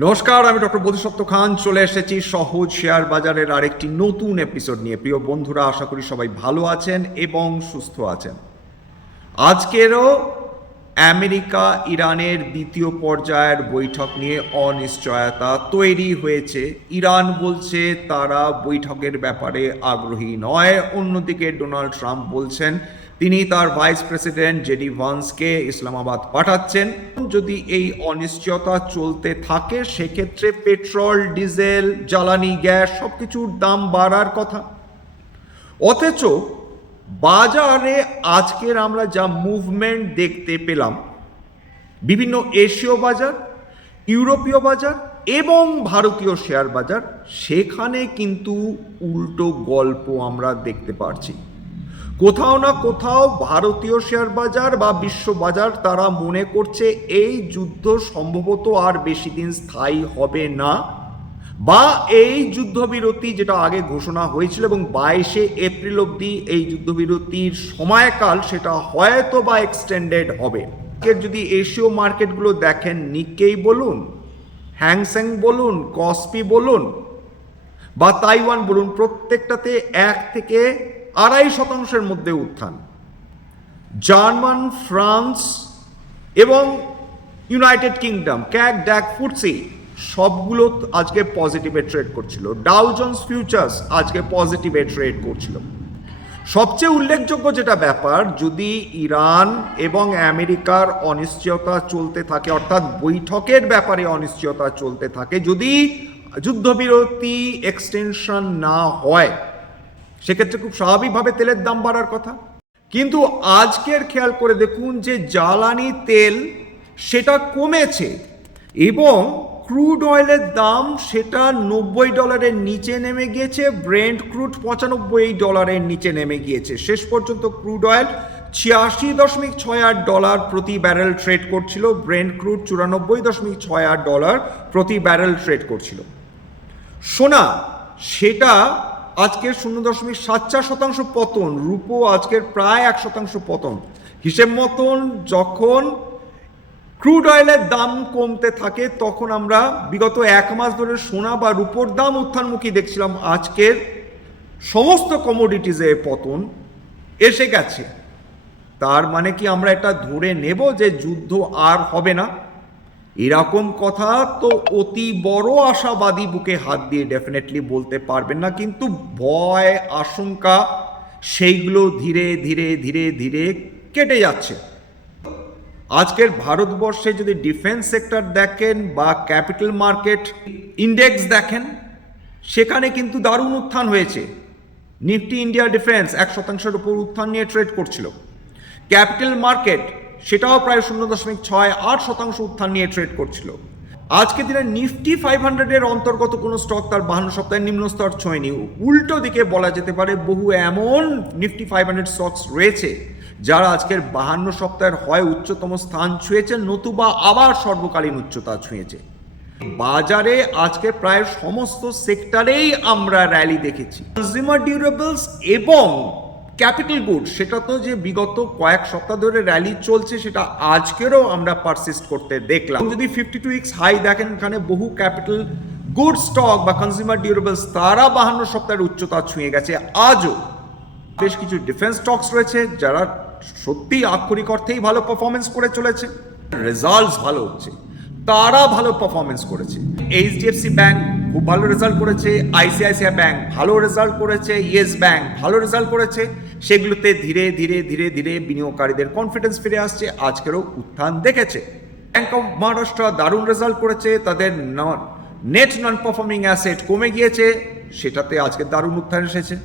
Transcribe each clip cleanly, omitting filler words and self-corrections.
নমস্কার, আমি ডক্টর বোধিসত্ত্ব খান চলে এসেছি সহজ শেয়ার বাজারের আরেকটি নতুন এপিসোড নিয়ে। প্রিয় বন্ধুরা, আশা করি সবাই ভালো আছেন এবং সুস্থ আছেন। আজকেরও আমেরিকা ইরানের দ্বিতীয় পর্যায়ের বৈঠক নিয়ে অনিশ্চয়তা তৈরি হয়েছে। ইরান বলছে তারা বৈঠকের ব্যাপারে আগ্রহী নয়, অন্যদিকে ডোনাল্ড ট্রাম্প বলছেন তিনি তার ভাইস প্রেসিডেন্ট জেডি ভান্সকে ইসলামাবাদ পাঠাচ্ছেন। যদি এই অনিশ্চয়তা চলতে থাকে সেক্ষেত্রে পেট্রোল, ডিজেল, জ্বালানি গ্যাস সবকিছুর দাম বাড়ার কথা। অথচ বাজারে আজকের আমরা যা মুভমেন্ট দেখতে পেলাম, বিভিন্ন এশীয় বাজার, ইউরোপীয় বাজার এবং ভারতীয় শেয়ার বাজার, সেখানে কিন্তু উল্টো গল্প আমরা দেখতে পারছি। কোথাও না কোথাও ভারতীয় শেয়ার বাজার বা বিশ্ব বাজার তারা মনে করছে এই যুদ্ধ সম্ভবত আর বেশি দিন স্থায়ী হবে না, বা এই যুদ্ধবিরতি যেটা আগে ঘোষণা হয়েছিল এবং 22শে এপ্রিল অবধি এই যুদ্ধবিরতির সময়কাল, সেটা হয়তো বা এক্সটেন্ডেড হবে। যদি এশীয় মার্কেটগুলো দেখেন, নিক্কেই বলুন, হ্যাংসেং বলুন, কসপি বলুন বা তাইওয়ান বলুন, প্রত্যেকটাতে 1 থেকে 2.5% মধ্যে উত্থান। জার্মান, ফ্রান্স এবং ইউনাইটেড কিংডম, ক্যাক, ড্যাক, ফুটসি সবগুলো আজকে পজিটিভে ট্রেড করছিল। ডাউ জোন্স ফিউচার্স আজকে পজিটিভে ট্রেড করছিল। সবচেয়ে উল্লেখযোগ্য যেটা ব্যাপার, যদি ইরান এবং আমেরিকার অনিশ্চয়তা চলতে থাকে, অর্থাৎ বৈঠকের ব্যাপারে অনিশ্চয়তা চলতে থাকে, যদি যুদ্ধবিরতি এক্সটেনশন না হয়, সেক্ষেত্রে খুব স্বাভাবিকভাবে তেলের দাম বাড়ার কথা। কিন্তু আজকের খেয়াল করে দেখুন যে জ্বালানি তেল সেটা কমেছে এবং ক্রুড অয়েলের দাম সেটা $90 নিচে নেমে গিয়েছে। ব্রেন্ট ক্রুড $95 নিচে নেমে গিয়েছে। শেষ পর্যন্ত ক্রুড অয়েল $86.68 প্রতি ব্যারেল ট্রেড করছিল, ব্রেন্ট ক্রুড $94.68 প্রতি ব্যারেল ট্রেড করছিল। সোনা সেটা আজকে 0.74% পতন, রুপো আজকের প্রায় 1% পতন। হিসেব মতন যখন ক্রুড অয়েলের দাম কমতে থাকে তখন আমরা বিগত 1 মাস ধরে সোনা বা রুপোর দাম উত্থানমুখী দেখছিলাম। আজকের সমস্ত কমোডিটিজে পতন এসে গেছে। তার মানে কি আমরা এটা ধরে নেব যে যুদ্ধ আর হবে না? এরকম কথা তো অতি বড় আশাবাদী বুকে হাত দিয়ে ডেফিনেটলি বলতে পারবেন না, কিন্তু ভয়, আশঙ্কা সেইগুলো ধীরে ধীরে ধীরে ধীরে কেটে যাচ্ছে। আজকের ভারতবর্ষে যদি ডিফেন্স সেক্টর দেখেন বা ক্যাপিটাল মার্কেট ইন্ডেক্স দেখেন, সেখানে কিন্তু দারুণ উত্থান হয়েছে। নিফটি ইন্ডিয়া ডিফেন্স 1% উপর উত্থান নিয়ে ট্রেড করছিল। ক্যাপিটাল মার্কেট সেটাও প্রায় 0.68% উত্থান নিয়ে ট্রেড করছিল। আজকে দিনে নিফটি 500-এর অন্তর্গত কোনো স্টক তার 52 সপ্তাহের নিম্ন স্তর ছোঁয়নি। উল্টো দিকে বলা যেতে পারে বহু এমন নিফটি 500 স্টকস রয়েছে যারা আজকের 52 সপ্তাহের হয় উচ্চতম স্থান ছুঁয়েছে, নতুবা আবার সর্বকালীন উচ্চতা ছুঁয়েছে। বাজারে আজকে প্রায় সমস্ত সেক্টরেই আমরা র্যালি দেখেছি। কনজিউমার ডিউরেবলস এবং ক্যাপিটাল গুড, সেটা তো যে বিগত কয়েক সপ্তাহ ধরে র্যালি চলছে, সেটা আজকেরও আমরা পারসিস্ট করতে দেখলাম। যদি 52 উইকস হাই দেখেন, এখানে বহু ক্যাপিটাল গুড স্টক বা কনজিউমার ডিউরেবলস তারা 52 সপ্তাহের উচ্চতা ছুঁয়ে গেছে। আজও বেশ কিছু ডিফেন্স স্টকস রয়েছে যারা সত্যি আক্ষরিক অর্থেই ভালো পারফরমেন্স করে চলেছে, রেজাল্টস ভালো হচ্ছে, তারা ভালো পারফরমেন্স করেছে। এইচডিএফসি ব্যাংক খুব ভালো রেজাল্ট করেছে, আইসিআইসিআই ব্যাংক ভালো রেজাল্ট করেছে, ইয়েস ব্যাংক ভালো রেজাল্ট করেছে। সেগুলোতে ধীরে ধীরে ধীরে ধীরে বিনিয়োগকারীদের কনফিডেন্স ফিরে আসছে, আজকেরও উত্থান দেখেছে। ব্যাংক অফ মহারাষ্ট্র দারুণ রেজাল্ট করেছে, তাদের নেট নন পারফর্মিং অ্যাসেট কমে গিয়েছে, সেটাতে আজকে দারুণ উত্থান এসেছে।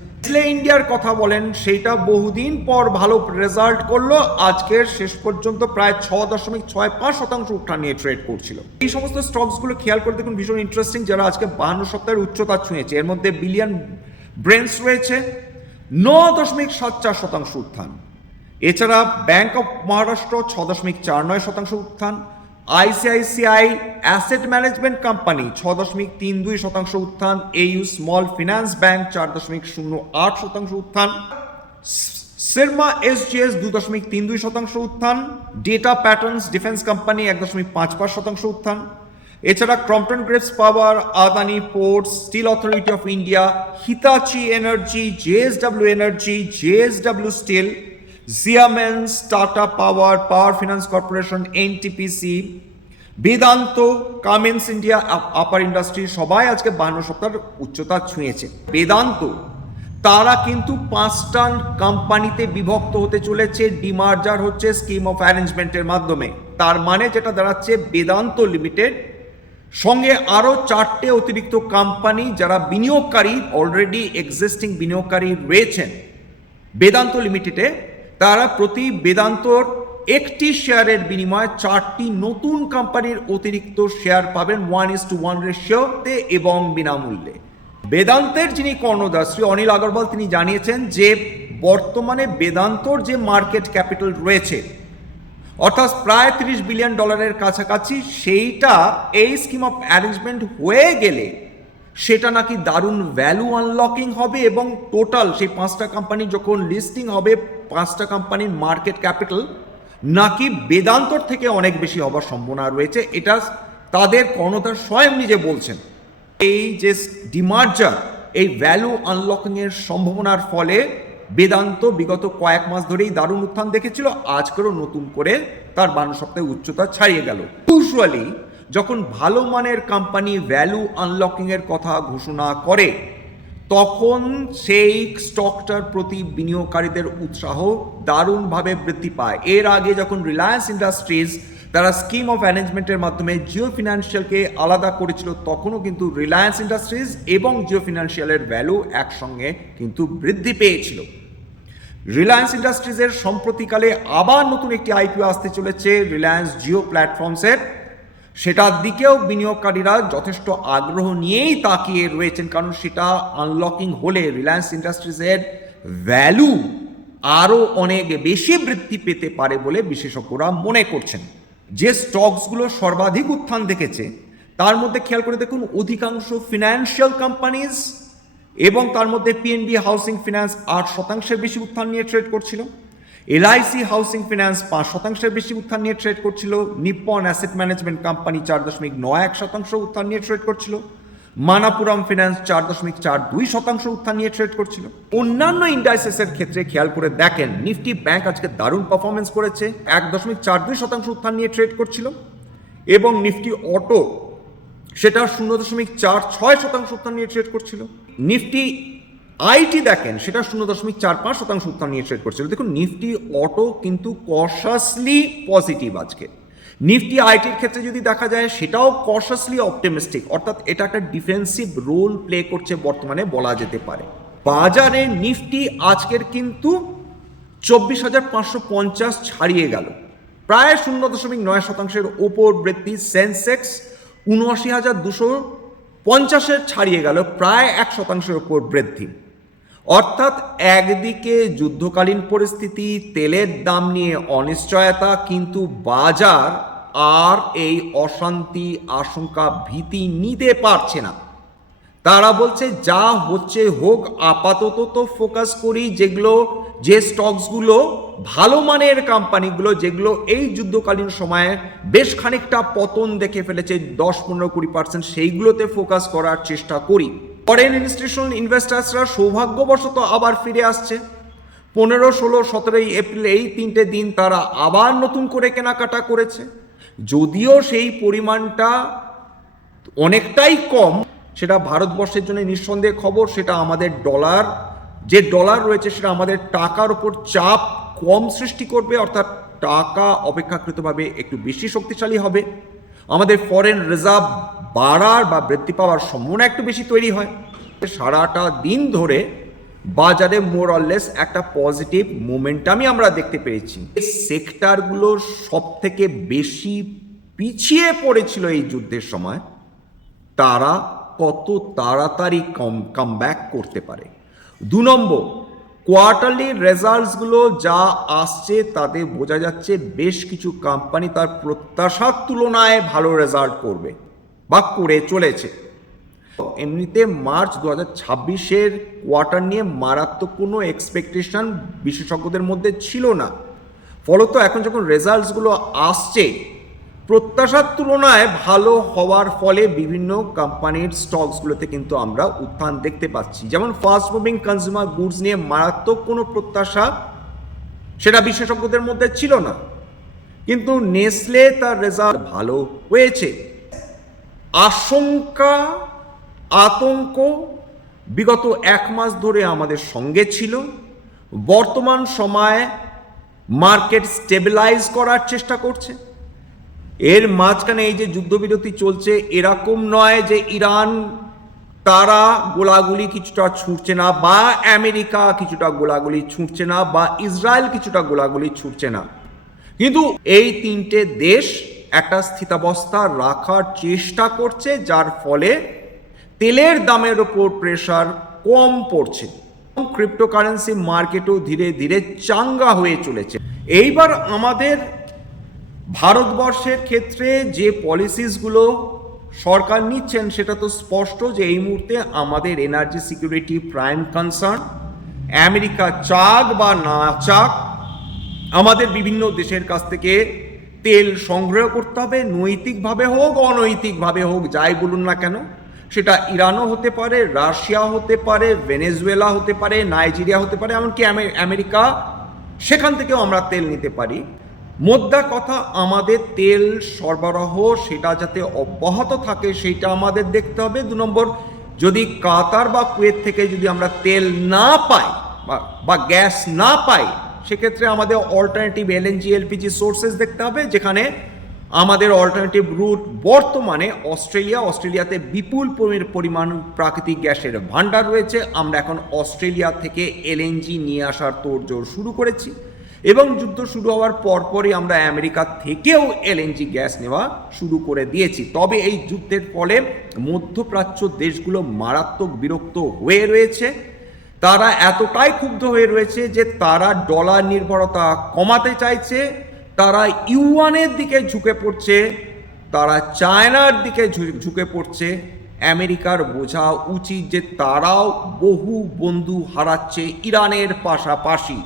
ইন্ডিয়ার কথা বলেন, সেইটা বহুদিন পর ভালো রেজাল্ট করলো, আজকের শেষ পর্যন্ত প্রায় 6.65% উত্থান নিয়ে ট্রেড করছিল। এই সমস্ত স্টকসগুলো খেয়াল করে দেখুন, ভীষণ ইন্টারেস্টিং, যারা আজকে 52 সপ্তাহের উচ্চতা ছুঁয়েছে। এর মধ্যে বিলিয়ন ব্রেন্স রয়েছে 9.74% উত্থান। এছাড়া ব্যাংক অফ মহারাষ্ট্র 6.49% উত্থান, আইসিআইসিআই অ্যাসেট ম্যানেজমেন্ট কোম্পানি 6.32% উত্থান, এইউ স্মল ফিনান্স ব্যাংক 4.08% উত্থান, সিরমা এসজিএস 2.32% উত্থান, ডেটা প্যাটার্নস ডিফেন্স কোম্পানি 1.55% উত্থান, এছাড়া Crompton Greaves power, Adani ports, steel authority of India, Hitachi energy, JSW energy, JSW steel, Siemens, Tata power, power finance corporation, NTPC, Vedanta, Cummins India, Apar industry সবাই আজকে 52 সপ্তাহের উচ্চতা ছুঁয়েছে। বেদান্ত তারা কিন্তু 5টা কোম্পানিতে বিভক্ত হতে চলেছে, ডিমার্জার হচ্ছে স্কিম অফ অ্যারেঞ্জমেন্টের মাধ্যমে। তার মানে যেটা দাঁড়াচ্ছে বেদান্ত লিমিটেড সঙ্গে আরও 4টে অতিরিক্ত কোম্পানি যারা বিনিয়োগকারী, অলরেডি এক্সিস্টিং বিনিয়োগকারী রয়েছেন বেদান্ত লিমিটেডে, তারা প্রতি বেদান্তর একটি শেয়ারের বিনিময়ে 4টি নতুন কোম্পানির অতিরিক্ত শেয়ার পাবেন 1:1 রেশিওতে এবং বিনামূল্যে। বেদান্তের যিনি কর্ণধার শ্রী অনিল আগরওয়াল তিনি জানিয়েছেন যে বর্তমানে বেদান্তর যে মার্কেট ক্যাপিটাল রয়েছে অর্থাৎ প্রায় $30 বিলিয়ন কাছাকাছি, সেইটা এই স্কিম অফ অ্যারেঞ্জমেন্ট হয়ে গেলে সেটা নাকি দারুণ ভ্যালু আনলকিং হবে এবং টোটাল সেই 5টা কোম্পানি যখন লিস্টিং হবে 5টা কোম্পানির মার্কেট ক্যাপিটাল নাকি বেদান্তর থেকে অনেক বেশি হবার সম্ভাবনা রয়েছে। এটা তাদের কর্ণধার স্বয়ং নিজে বলছেন। এই যে ডিমার্জার, এই ভ্যালু আনলকিং এর সম্ভাবনার ফলে বেদান্ত বিগত কয়েক মাস ধরেই দারুণ উত্থান দেখেছিল, আজকেরও নতুন করে তার 52 সপ্তাহে উচ্চতা ছাড়িয়ে গেল। ইউজুয়ালি যখন ভালো মানের কোম্পানি ভ্যালু আনলকিং এর কথা ঘোষণা করে তখন সেই স্টকটার প্রতি বিনিয়োগকারীদের উৎসাহ দারুণভাবে বৃদ্ধি পায়। এর আগে যখন রিলায়েন্স ইন্ডাস্ট্রিজ তারা স্কিম অফ অ্যারেঞ্জমেন্টের মাধ্যমে জিও ফিনান্সিয়ালকে আলাদা করেছিল তখনও কিন্তু রিলায়েন্স ইন্ডাস্ট্রিজ এবং জিও ফিনান্সিয়ালের ভ্যালু একসঙ্গে কিন্তু বৃদ্ধি পেয়েছিল। রিলায়েন্স ইন্ডাস্ট্রিজের সম্প্রতিকালে আবার নতুন একটি আইপিও আসতে চলেছে রিলায়েন্স জিও প্ল্যাটফর্মসের, সেটার দিকেও বিনিয়োগকারীরা যথেষ্ট আগ্রহ নিয়েই তাকিয়ে রয়েছেন, কারণ সেটা আনলকিং হলে রিলায়েন্স ইন্ডাস্ট্রিজের ভ্যালু আরও অনেক বেশি বৃদ্ধি পেতে পারে বলে বিশেষজ্ঞরা মনে করছেন। যে স্টকসগুলো সর্বাধিক উত্থান দেখেছে তার মধ্যে খেয়াল করে দেখুন অধিকাংশ ফিনান্সিয়াল কোম্পানিজ এবং তার মধ্যে পিএনবি হাউসিং ফিন্যান্স 8% বেশি উত্থান নিয়ে ট্রেড করছিল, এলআইসি হাউসিং ফিন্যান্স 5% বেশি উত্থান নিয়ে ট্রেড করছিল, নিপ্পন অ্যাসেট ম্যানেজমেন্ট কোম্পানি 4.91% উত্থান নিয়ে ট্রেড করছিল, মানাপুরম ফিন্যান্স 4.42% উত্থান নিয়ে ট্রেড করছিল। অন্যান্য ইন্ডাইসেসের ক্ষেত্রে খেয়াল করে দেখেন নিফটি ব্যাংক আজকে দারুণ পারফরমেন্স করেছে, 1.42% উত্থান নিয়ে ট্রেড করছিল এবং নিফটি অটো সেটা 0.46% উত্থান নিয়ে ট্রেড করছিল। নিফটি আইটি দেখেন সেটা 0.45% উত্থান নিয়ে ট্রেড করছিল। দেখুন নিফটি অটো কিন্তু কশাসলি পজিটিভ আজকে। নিফটি আইটির ক্ষেত্রে যদি দেখা যায় সেটাও কশাসলি অপটিমিস্টিক, অর্থাৎ এটা একটা ডিফেন্সিভ রোল প্লে করছে বর্তমানে বলা যেতে পারে। বাজারে নিফটি আজকের কিন্তু 24,550 ছাড়িয়ে গেল, প্রায় 0.9%-এর ওপর বৃদ্ধি। সেন্সেক্স 79,250 ছাড়িয়ে গেল, প্রায় 1%-এর ওপর বৃদ্ধি। অর্থাৎ একদিকে যুদ্ধকালীন পরিস্থিতি, তেলের দাম নিয়ে অনিশ্চয়তা, কিন্তু বাজার আর এই অশান্তি, আশঙ্কা, ভীতি নিতে পারছে না। তারা বলছে যা হচ্ছে হোক, আপাতত তো ফোকাস করি যে স্টকসগুলো ভালো মানের কোম্পানিগুলো যেগুলো এই যুদ্ধকালীন সময়ে বেশ খানিকটা পতন দেখে ফেলেছে 10-15-20%, সেইগুলোতে ফোকাস করার চেষ্টা করি। ফরেন ইনস্টিটিউশনাল ইনভেস্টার্সরা সৌভাগ্যবশত আবার ফিরে আসছে। 15, 16, 17 এপ্রিল এই 3টে দিন তারা আবার নতুন করে কেনাকাটা করেছে, যদিও সেই পরিমাণটা অনেকটাই কম। সেটা ভারতবর্ষের জন্য নিঃসন্দেহ খবর, সেটা আমাদের যে ডলার রয়েছে সেটা আমাদের টাকার উপর চাপ কম সৃষ্টি করবে, অর্থাৎ টাকা অপেক্ষাকৃতভাবে একটু বেশি শক্তিশালী হবে। আমাদের ফরেন রিজার্ভ বাড়ার বা বৃদ্ধি পাওয়ার সম্ভাবনা একটু বেশি তৈরি হয়। সারাটা দিন ধরে বাজারে মোর অরলেস একটা পজিটিভ মোমেন্টামই আমরা দেখতে পেয়েছি। সেক্টরগুলো সব থেকে বেশি পিছিয়ে পড়েছিল এই যুদ্ধের সময়, তারা কত তাড়াতাড়ি কামব্যাক করতে পারে। 2 নম্বর, কোয়ার্টারলি রেজাল্টসগুলো যা আসছে তাতে বোঝা যাচ্ছে বেশ কিছু কোম্পানি তার প্রত্যাশার তুলনায় ভালো রেজাল্ট করবে বা করে চলেছে। এমনিতে মার্চ 2026-এর কোয়ার্টার নিয়ে মারাত্মক কোনো এক্সপেকটেশন বিশেষজ্ঞদের মধ্যে ছিল না। ফলত এখন যখন রেজাল্টসগুলো আসছে প্রত্যাশার তুলনায় ভালো হওয়ার ফলে বিভিন্ন কোম্পানির স্টকসগুলোতে কিন্তু আমরা উত্থান দেখতে পাচ্ছি। যেমন ফাস্ট মুভিং কনজিউমার গুডস নিয়ে মারাত্মক কোনো প্রত্যাশা সেটা বিশেষজ্ঞদের মধ্যে ছিল না, কিন্তু নেসলে তার রেজাল্ট ভালো হয়েছে। আশঙ্কা, আতঙ্ক বিগত 1 মাস ধরে আমাদের সঙ্গে ছিল। বর্তমান সময়ে মার্কেট স্টেবিলাইজ করার চেষ্টা করছে। এর মাঝখানে এই যে যুদ্ধবিরতি চলছে, এরকম নয় যে ইরান তারা গোলাগুলি কিছুটা ছুটছে না, বা আমেরিকা কিছুটা গোলাগুলি ছুটছে না, বা ইসরায়েল কিছুটা গোলাগুলি ছুটছে না, কিন্তু এই 3টে দেশ একটা স্থিতাবস্থা রাখার চেষ্টা করছে, যার ফলে তেলের দামের ওপর প্রেশার কম পড়ছে। ক্রিপ্টোকারেন্সি মার্কেটও ধীরে ধীরে চাঙ্গা হয়ে চলেছে। এইবার আমাদের ভারতবর্ষের ক্ষেত্রে যে পলিসিসগুলো সরকার নিচ্ছেন সেটা তো স্পষ্ট যে এই মুহূর্তে আমাদের energy security prime concern. America চাক বা না চাক, আমাদের বিভিন্ন দেশের কাছ থেকে তেল সংগ্রহ করতে হবে, নৈতিকভাবে হোক অনৈতিকভাবে হোক, যাই বলুন না কেন। সেটা ইরানও হতে পারে, রাশিয়া হতে পারে, ভেনেজুয়েলা হতে পারে, নাইজেরিয়া হতে পারে, এমনকি আমেরিকা, সেখান থেকেও আমরা তেল নিতে পারি। মোদ্দা কথা, আমাদের তেল সরবরাহ সেটা যাতে অব্যাহত থাকে সেইটা আমাদের দেখতে হবে। 2 নম্বর, যদি কাতার বা কুয়েত থেকে যদি আমরা তেল না পাই বা গ্যাস না পাই, সেক্ষেত্রে আমাদের অল্টারনেটিভ এলএনজি এলপিজি সোর্সেস দেখতে হবে, যেখানে আমাদের অল্টারনেটিভ রুট বর্তমানে অস্ট্রেলিয়াতে বিপুল পরিমাণ প্রাকৃতিক গ্যাসের ভান্ডার রয়েছে। আমরা এখন অস্ট্রেলিয়া থেকে এলএনজি নিয়ে আসার তোড়জোড় শুরু করেছি, এবং যুদ্ধ শুরু হওয়ার পরপরই আমরা আমেরিকা থেকেও এলএনজি গ্যাস নেওয়া শুরু করে দিয়েছি। তবে এই যুদ্ধের ফলে মধ্যপ্রাচ্য দেশগুলো মারাত্মক বিরক্ত হয়ে রয়েছে। তারা এতটাই ক্ষুব্ধ হয়ে রয়েছে যে তারা ডলার নির্ভরতা কমাতে চাইছে, তারা ইউয়ানের দিকে ঝুঁকে পড়ছে, তারা চায়নার দিকে ঝুঁকে পড়ছে। আমেরিকার বোঝা উচিত যে তারাও বহু বন্ধু হারাচ্ছে ইরানের পাশাপাশি।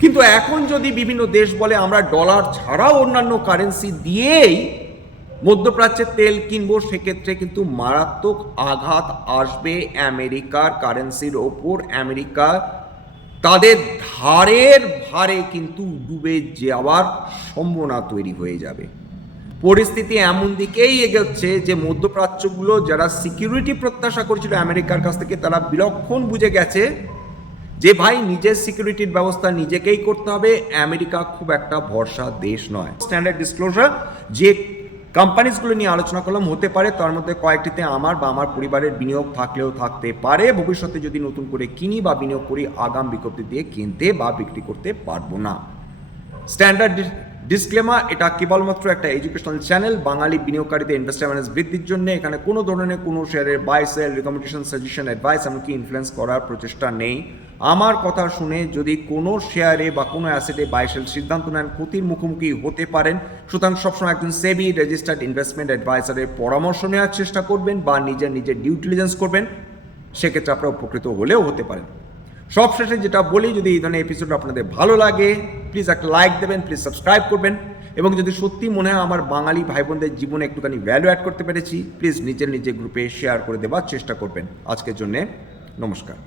কিন্তু এখন যদি বিভিন্ন দেশ বলে আমরা ডলার ছাড়াও অন্যান্য কারেন্সি দিয়েই মধ্যপ্রাচ্যের তেল কিনবো, সেক্ষেত্রে কিন্তু মারাত্মক আঘাত আসবে আমেরিকার কারেন্সির ওপর। আমেরিকা তাদের ধারের ভারে কিন্তু ডুবে যাওয়ার সম্ভাবনা তৈরি হয়ে যাবে। পরিস্থিতি এমন দিকেই এগোচ্ছে যে মধ্যপ্রাচ্যগুলো যারা সিকিউরিটি প্রত্যাশা করেছিল আমেরিকার কাছ থেকে, তারা বিলক্ষণ বুঝে গেছে যে ভাই নিজের সিকিউরিটির ব্যবস্থা নিজেকেই করতে হবে। আমেরিকা খুব একটা ভরসা দেশ নয়। স্ট্যান্ডার্ড ডিসক্লোজার যে কোম্পানিজগুলো নিয়ে আলোচনা করলাম, হতে পারে তার মধ্যে কয়েকটিতে আমার বা আমার পরিবারের বিনিয়োগ থাকলেও থাকতে পারে। ভবিষ্যতে যদি নতুন করে কিনি বা বিনিয়োগ করি, আগাম বিজ্ঞপ্তি দিয়ে কিনতে বা বিক্রি করতে পারবো না। স্ট্যান্ডার্ড ডিসক্লেমার, এটা কেবলমাত্র একটা এডুকেশনাল চ্যানেল। বাঙালি বিনিয়োগকারীদের ইনভেস্ট অ্যাওয়ারনেস বৃদ্ধির জন্য এখানে কোনো ধরনের কোনো শেয়ারের buy sell, recommendation, suggestion, advice এমনকি ইনফ্লুয়েন্স করার প্রচেষ্টা নেই। আমার কথা শুনে যদি কোনো শেয়ারে বা কোনো অ্যাসেটে বাই সেল সিদ্ধান্ত নেন, ক্ষতির মুখোমুখি হতে পারেন। সুতরাং সবসময় একজন সেবি রেজিস্টার্ড ইনভেস্টমেন্ট অ্যাডভাইসারের পরামর্শ নেওয়ার চেষ্টা করবেন বা নিজের ডিউ ডিলিজেন্স করবেন, সেক্ষেত্রে আপনারা উপকৃত হলেও হতে পারেন। সবশেষে যেটা বলি, যদি এই ধরনের এপিসোড আপনাদের ভালো লাগে, প্লিজ একটা লাইক দেবেন, প্লিজ সাবস্ক্রাইব করবেন, এবং যদি সত্যি মনে হয় আমার বাঙালি ভাই বোনদের জীবনে একটুখানি ভ্যালু অ্যাড করতে পেরেছি, প্লিজ নিজের গ্রুপে শেয়ার করে দেওয়ার চেষ্টা করবেন। আজকের জন্যে নমস্কার।